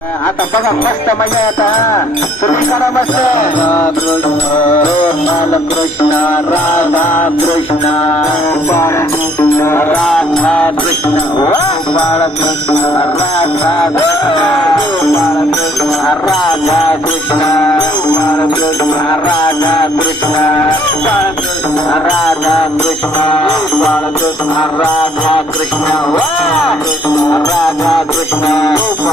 आता बघा मस्त मजा आता सुरू करा मस्त. कृष्ण कृष्ण राधा कृष्ण राधा कृष्ण बाळ कृष्ण राधा बाळ राधा कृष्ण बाळ कृष्ण राधा कृष्ण बाळ कृष्ण राधा कृष्ण बाळ राधा कृष्ण वा!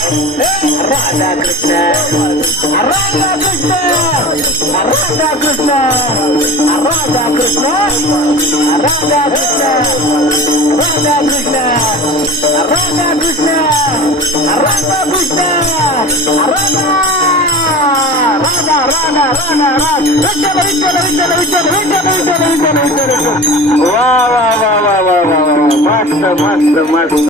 राधा कृष्ण राधा कृष्ण राधा कृष्ण राधा कृष्ण राधा कृष्ण राधा कृष्ण राधा कृष्ण राधा कृष्ण राधा राधा राधा राधा विठ्ठल विठ्ठल विठ्ठल विठ्ठल विठ्ठल विठ्ठल वा वा वा वा वा वा मस्त मस्त मस्त